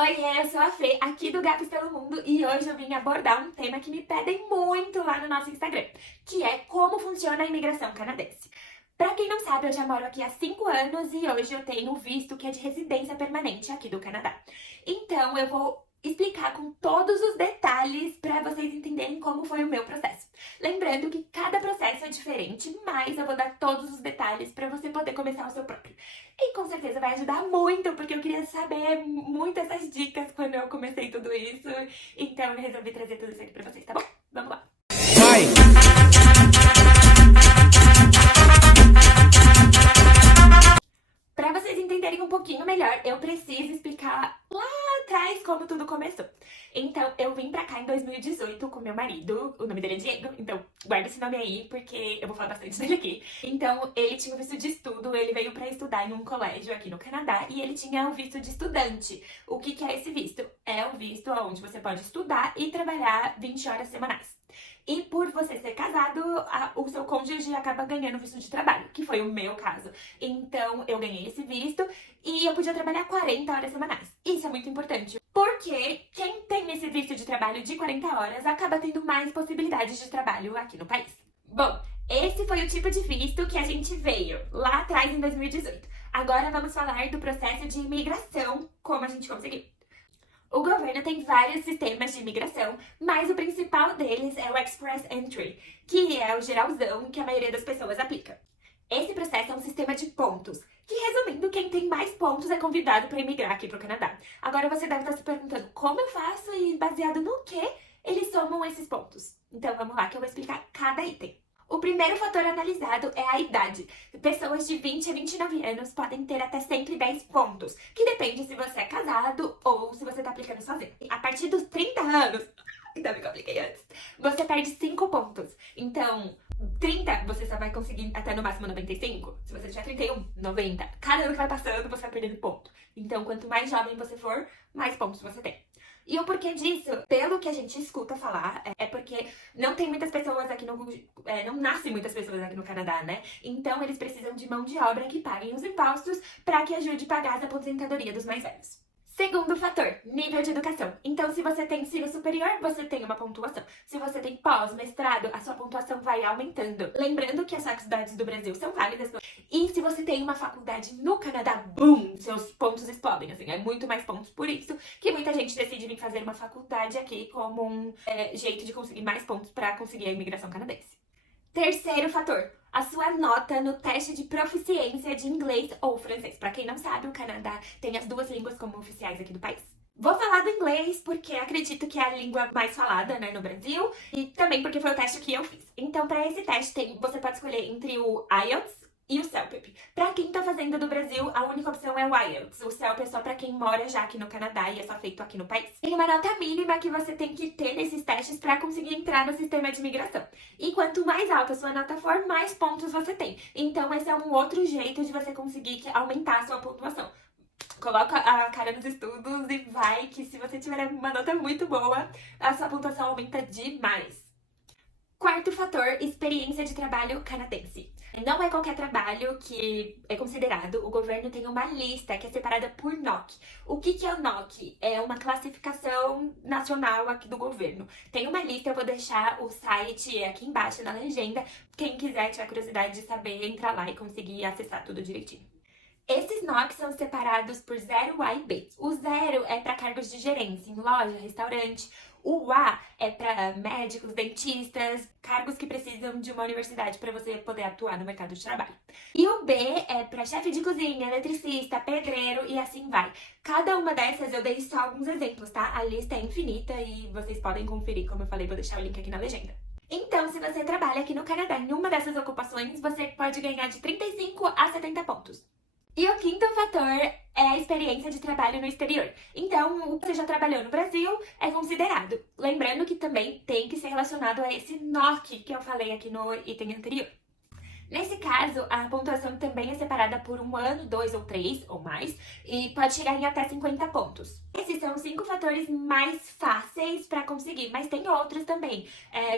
Oi, eu sou a Fê, aqui do Gatos pelo Mundo, e hoje eu vim abordar um tema que me pedem muito lá no nosso Instagram, que é como funciona a imigração canadense. Pra quem não sabe, eu já moro aqui há 5 anos e hoje eu tenho visto que é de residência permanente aqui do Canadá. Então eu vou explicar com todos os detalhes pra vocês entenderem como foi o meu processo. Lembrando que cada processo é diferente, mas eu vou dar todos os detalhes pra você poder começar o seu próprio. E com certeza vai ajudar muito, porque eu queria saber muito essas dicas quando eu comecei tudo isso. Então eu resolvi trazer tudo isso aqui pra vocês, tá bom? Vamos lá! Pra vocês entenderem um pouquinho melhor, eu preciso explicar lá atrás como tudo começou. Então, eu vim pra cá em 2018 com meu marido, o nome dele é Diego, então guarda esse nome aí porque eu vou falar bastante dele aqui. Então, ele tinha o visto de estudo, ele veio pra estudar em um colégio aqui no Canadá e ele tinha o visto de estudante. O que é esse visto? É o visto onde você pode estudar e trabalhar 20 horas semanais. E por você ser casado, o seu cônjuge acaba ganhando visto de trabalho, que foi o meu caso. Então, eu ganhei esse visto e eu podia trabalhar 40 horas semanais. Isso é muito importante, porque quem tem esse visto de trabalho de 40 horas acaba tendo mais possibilidades de trabalho aqui no país. Bom, esse foi o tipo de visto que a gente veio lá atrás em 2018. Agora vamos falar do processo de imigração, como a gente conseguiu. O governo tem vários sistemas de imigração, mas o principal deles é o Express Entry, que é o geralzão que a maioria das pessoas aplica. Esse processo é um sistema de pontos, que resumindo, quem tem mais pontos é convidado para imigrar aqui para o Canadá. Agora você deve estar se perguntando como eu faço e baseado no que eles somam esses pontos. Então vamos lá que eu vou explicar cada item. O primeiro fator analisado é a idade. Pessoas de 20 a 29 anos podem ter até 110 pontos, que depende se você é casado ou se você tá aplicando sozinho. A partir dos 30 anos, ainda me compliquei antes, você perde 5 pontos. Então, 30 você só vai conseguir até no máximo 95. Se você tiver 31, 90. Cada ano que vai passando, você vai perdendo ponto. Então, quanto mais jovem você for, mais pontos você tem. E o porquê disso, pelo que a gente escuta falar, é porque não tem muitas pessoas aqui não nascem muitas pessoas aqui no Canadá, né? Então eles precisam de mão de obra que paguem os impostos para que ajude a pagar a aposentadoria dos mais velhos. Segundo fator, nível de educação. Então, se você tem ensino superior, você tem uma pontuação. Se você tem pós-mestrado, a sua pontuação vai aumentando. Lembrando que as faculdades do Brasil são válidas. E se você tem uma faculdade no Canadá, boom, seus pontos explodem. Assim, é muito mais pontos. Por isso que muita gente decide vir fazer uma faculdade aqui como um jeito de conseguir mais pontos para conseguir a imigração canadense. Terceiro fator, a sua nota no teste de proficiência de inglês ou francês. Para quem não sabe, o Canadá tem as duas línguas como oficiais aqui do país. Vou falar do inglês porque acredito que é a língua mais falada, né, no Brasil, e também porque foi o teste que eu fiz. Então, para esse teste, você pode escolher entre o IELTS e o CELPIP. Pra quem tá fazendo do Brasil, a única opção é o IELTS. O CELP é só pra quem mora já aqui no Canadá e é só feito aqui no país. Tem uma nota mínima que você tem que ter nesses testes pra conseguir entrar no sistema de imigração. E quanto mais alta a sua nota for, mais pontos você tem. Então esse é um outro jeito de você conseguir aumentar a sua pontuação. Coloca a cara nos estudos e vai que se você tiver uma nota muito boa, a sua pontuação aumenta demais. Quarto fator, experiência de trabalho canadense. Não é qualquer trabalho que é considerado, o governo tem uma lista que é separada por NOC. O que é o NOC? É uma classificação nacional aqui do governo. Tem uma lista, eu vou deixar o site aqui embaixo na legenda. Quem quiser, tiver curiosidade de saber, entra lá e conseguir acessar tudo direitinho. Esses NOCs são separados por 0, A e B. O 0 é para cargos de gerência em loja, restaurante. O A é para médicos, dentistas, cargos que precisam de uma universidade para você poder atuar no mercado de trabalho. E o B é para chefe de cozinha, eletricista, pedreiro e assim vai. Cada uma dessas eu dei só alguns exemplos, tá? A lista é infinita e vocês podem conferir, como eu falei, vou deixar o link aqui na legenda. Então, se você trabalha aqui no Canadá em uma dessas ocupações, você pode ganhar de 35 a 70 pontos. E o quinto fator é a experiência de trabalho no exterior. Então, o que você já trabalhou no Brasil é considerado. Lembrando que também tem que ser relacionado a esse NOC que eu falei aqui no item anterior. Nesse caso, a pontuação também é separada por 1 ano, 2 ou 3 ou mais, e pode chegar em até 50 pontos. Esses são os 5 fatores mais fáceis para conseguir, mas tem outros também,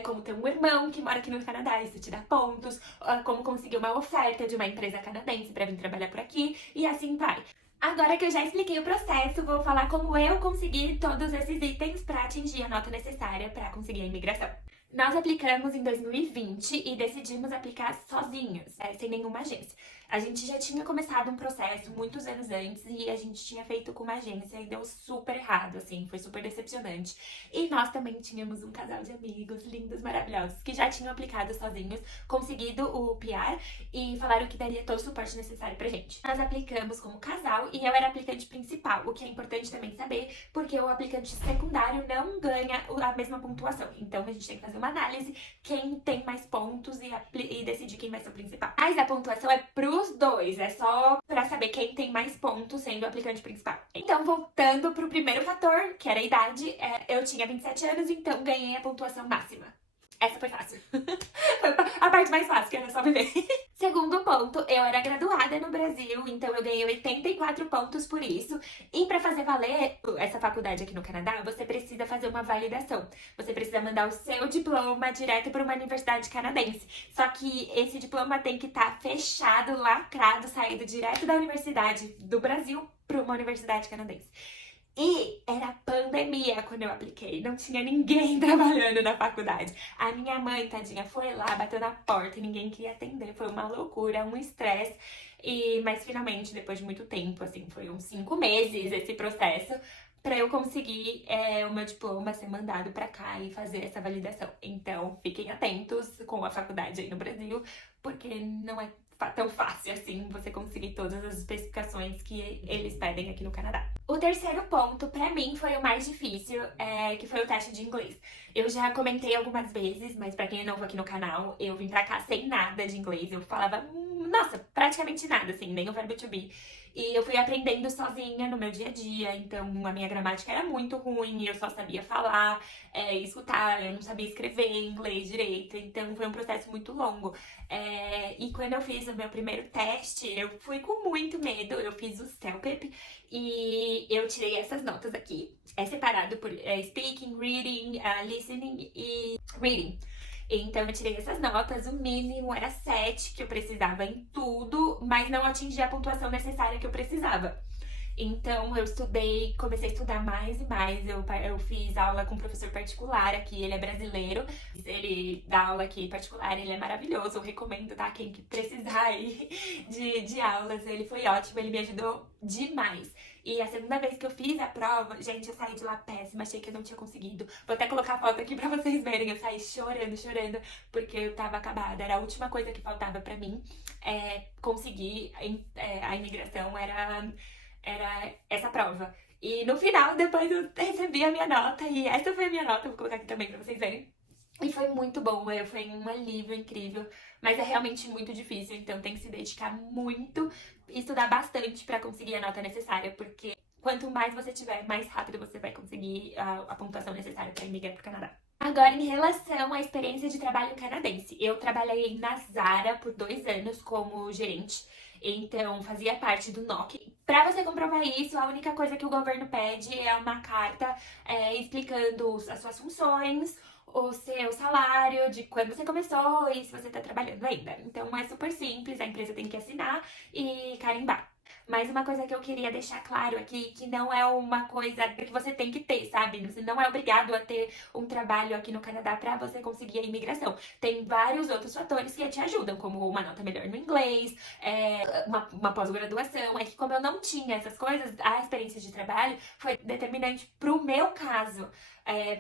como ter um irmão que mora aqui no Canadá, isso te dá pontos, como conseguir uma oferta de uma empresa canadense para vir trabalhar por aqui, e assim vai. Agora que eu já expliquei o processo, vou falar como eu consegui todos esses itens para atingir a nota necessária para conseguir a imigração. Nós aplicamos em 2020 e decidimos aplicar sozinhos, sem nenhuma agência. A gente já tinha começado um processo muitos anos antes e a gente tinha feito com uma agência e deu super errado, assim, foi super decepcionante. E nós também tínhamos um casal de amigos lindos, maravilhosos, que já tinham aplicado sozinhos, conseguido o PR e falaram que daria todo o suporte necessário pra gente. Nós aplicamos como casal e eu era aplicante principal, o que é importante também saber, porque o aplicante secundário não ganha a mesma pontuação. Então a gente tem que fazer uma análise, quem tem mais pontos e decidir quem vai ser o principal. Mas a pontuação é pros dois, é só pra saber quem tem mais pontos sendo o aplicante principal. Então, voltando pro primeiro fator, que era a idade, eu tinha 27 anos, então ganhei a pontuação máxima. Essa foi fácil. Foi a parte mais fácil, que era só viver. Segundo ponto, eu era graduada no Brasil, então eu ganhei 84 pontos por isso. E para fazer valer essa faculdade aqui no Canadá, você precisa fazer uma validação. Você precisa mandar o seu diploma direto para uma universidade canadense. Só que esse diploma tem que estar fechado, lacrado, saído direto da universidade do Brasil para uma universidade canadense. E era pandemia quando eu apliquei, não tinha ninguém trabalhando na faculdade. A minha mãe, tadinha, foi lá, bateu na porta e ninguém queria atender. Foi uma loucura, um estresse. Mas finalmente, depois de muito tempo, assim, foi uns 5 meses esse processo pra eu conseguir o meu diploma ser mandado pra cá e fazer essa validação. Então, fiquem atentos com a faculdade aí no Brasil, porque não é tão fácil assim você conseguir todas as especificações que eles pedem aqui no Canadá. O terceiro ponto, pra mim, foi o mais difícil, que foi o teste de inglês. Eu já comentei algumas vezes, mas pra quem é novo aqui no canal, eu vim pra cá sem nada de inglês. Eu falava, nossa, praticamente nada, assim, nem o verbo to be. E eu fui aprendendo sozinha no meu dia a dia, então a minha gramática era muito ruim, eu só sabia falar, escutar, eu não sabia escrever inglês direito, então foi um processo muito longo. E quando eu fiz o meu primeiro teste, eu fui com muito medo, eu fiz o CELPIP e eu tirei essas notas aqui. É separado por speaking, reading, listening e reading. Então eu tirei essas notas, o mínimo era 7, que eu precisava em tudo, mas não atingi a pontuação necessária que eu precisava. Então eu estudei, comecei a estudar mais e mais. Eu fiz aula com um professor particular aqui, ele é brasileiro. Ele dá aula aqui particular, ele é maravilhoso. Eu recomendo, tá? Quem precisar aí de aulas, ele foi ótimo, ele me ajudou demais. E a segunda vez que eu fiz a prova, gente, eu saí de lá péssima, achei que eu não tinha conseguido. Vou até colocar a foto aqui pra vocês verem. Eu saí chorando, chorando, porque eu tava acabada. Era a última coisa que faltava pra mim. Conseguir a imigração, era essa prova. E no final, depois eu recebi a minha nota, e essa foi a minha nota, vou colocar aqui também pra vocês verem. E foi muito bom, foi um alívio incrível, mas é realmente muito difícil, então tem que se dedicar muito e estudar bastante pra conseguir a nota necessária, porque quanto mais você tiver, mais rápido você vai conseguir a pontuação necessária pra emigrar pro Canadá. Agora, em relação à experiência de trabalho canadense, eu trabalhei na Zara por 2 anos como gerente, então fazia parte do NOC. Para você comprovar isso, a única coisa que o governo pede é uma carta explicando as suas funções, o seu salário, de quando você começou e se você tá trabalhando ainda. Então é super simples, a empresa tem que assinar e carimbar. Mas uma coisa que eu queria deixar claro aqui, que não é uma coisa que você tem que ter, sabe? Você não é obrigado a ter um trabalho aqui no Canadá pra você conseguir a imigração. Tem vários outros fatores que te ajudam, como uma nota melhor no inglês, uma pós-graduação. É que como eu não tinha essas coisas, a experiência de trabalho foi determinante pro meu caso.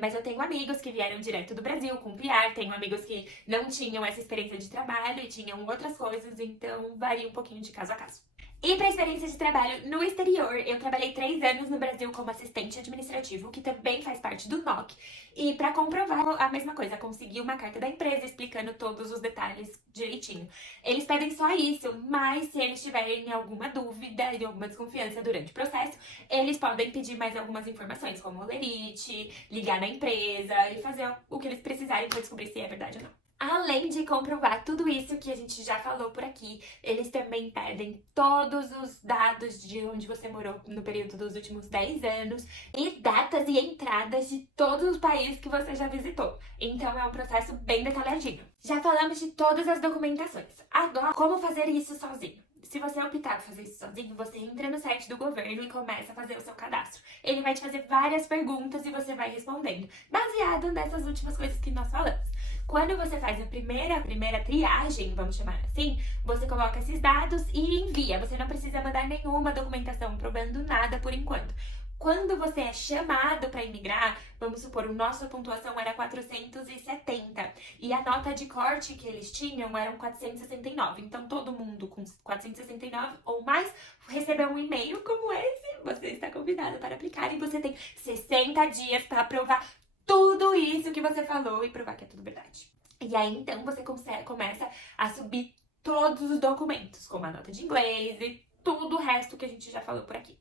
Mas eu tenho amigos que vieram direto do Brasil com PR, tenho amigos que não tinham essa experiência de trabalho e tinham outras coisas, então varia um pouquinho de caso a caso. E para experiência de trabalho no exterior, eu trabalhei 3 anos no Brasil como assistente administrativo, que também faz parte do NOC. E para comprovar a mesma coisa, consegui uma carta da empresa explicando todos os detalhes direitinho. Eles pedem só isso, mas se eles tiverem alguma dúvida e alguma desconfiança durante o processo, eles podem pedir mais algumas informações, como o lerite, ligar na empresa e fazer o que eles precisarem para descobrir se é verdade ou não. Além de comprovar tudo isso que a gente já falou por aqui, eles também pedem todos os dados de onde você morou no período dos últimos 10 anos e datas e entradas de todos os países que você já visitou. Então é um processo bem detalhadinho. Já falamos de todas as documentações. Agora, como fazer isso sozinho? Se você optar por fazer isso sozinho, você entra no site do governo e começa a fazer o seu cadastro. Ele vai te fazer várias perguntas e você vai respondendo, baseado nessas últimas coisas que nós falamos. Quando você faz a primeira triagem, vamos chamar assim, você coloca esses dados e envia. Você não precisa mandar nenhuma documentação provando nada por enquanto. Quando você é chamado para imigrar, vamos supor, a nossa pontuação era 470 e a nota de corte que eles tinham eram 469. Então todo mundo com 469 ou mais recebeu um e-mail como esse. Você está convidado para aplicar e você tem 60 dias para provar tudo isso que você falou e provar que é tudo verdade. E aí então você começa a subir todos os documentos, como a nota de inglês e tudo o resto que a gente já falou por aqui.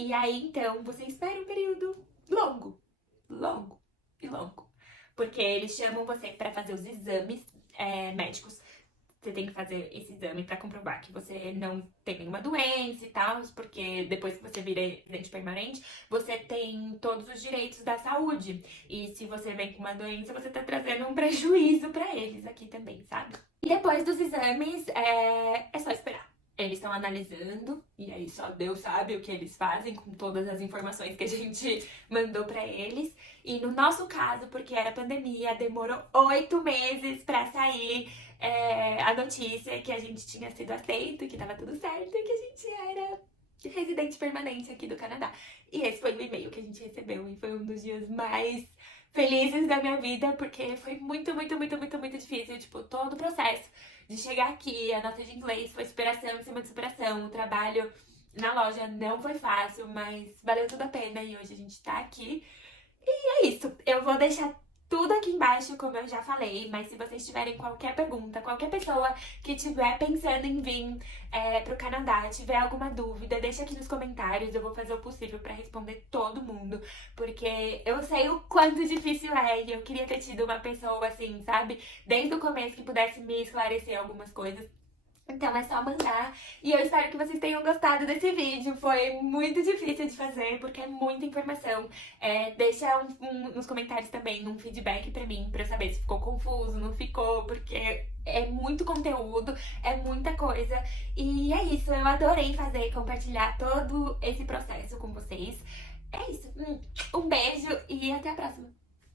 E aí, então, você espera um período longo, longo e longo. Porque eles chamam você para fazer os exames médicos. Você tem que fazer esse exame para comprovar que você não tem nenhuma doença e tal, porque depois que você vira residente permanente, você tem todos os direitos da saúde. E se você vem com uma doença, você tá trazendo um prejuízo para eles aqui também, sabe? E depois dos exames, é só esperar. Eles estão analisando, e aí só Deus sabe o que eles fazem com todas as informações que a gente mandou pra eles. E no nosso caso, porque era pandemia, demorou 8 meses pra sair a notícia que a gente tinha sido aceito, que tava tudo certo e que a gente era residente permanente aqui do Canadá. E esse foi o e-mail que a gente recebeu e foi um dos dias mais felizes da minha vida, porque foi muito, muito, muito, muito, muito difícil, tipo, todo o processo de chegar aqui, a nota de inglês foi superação em cima de superação, o trabalho na loja não foi fácil, mas valeu tudo a pena e hoje a gente tá aqui. E é isso, eu vou deixar tudo aqui embaixo, como eu já falei, mas se vocês tiverem qualquer pergunta, qualquer pessoa que estiver pensando em vir pro Canadá, tiver alguma dúvida, deixa aqui nos comentários, eu vou fazer o possível pra responder todo mundo, porque eu sei o quanto difícil é e eu queria ter tido uma pessoa assim, sabe, desde o começo que pudesse me esclarecer algumas coisas. Então é só mandar. E eu espero que vocês tenham gostado desse vídeo. Foi muito difícil de fazer, porque é muita informação. Deixa nos comentários também um feedback pra mim, pra eu saber se ficou confuso, não ficou, porque é muito conteúdo, é muita coisa. E é isso, eu adorei fazer, compartilhar todo esse processo com vocês. É isso. Um beijo e até a próxima.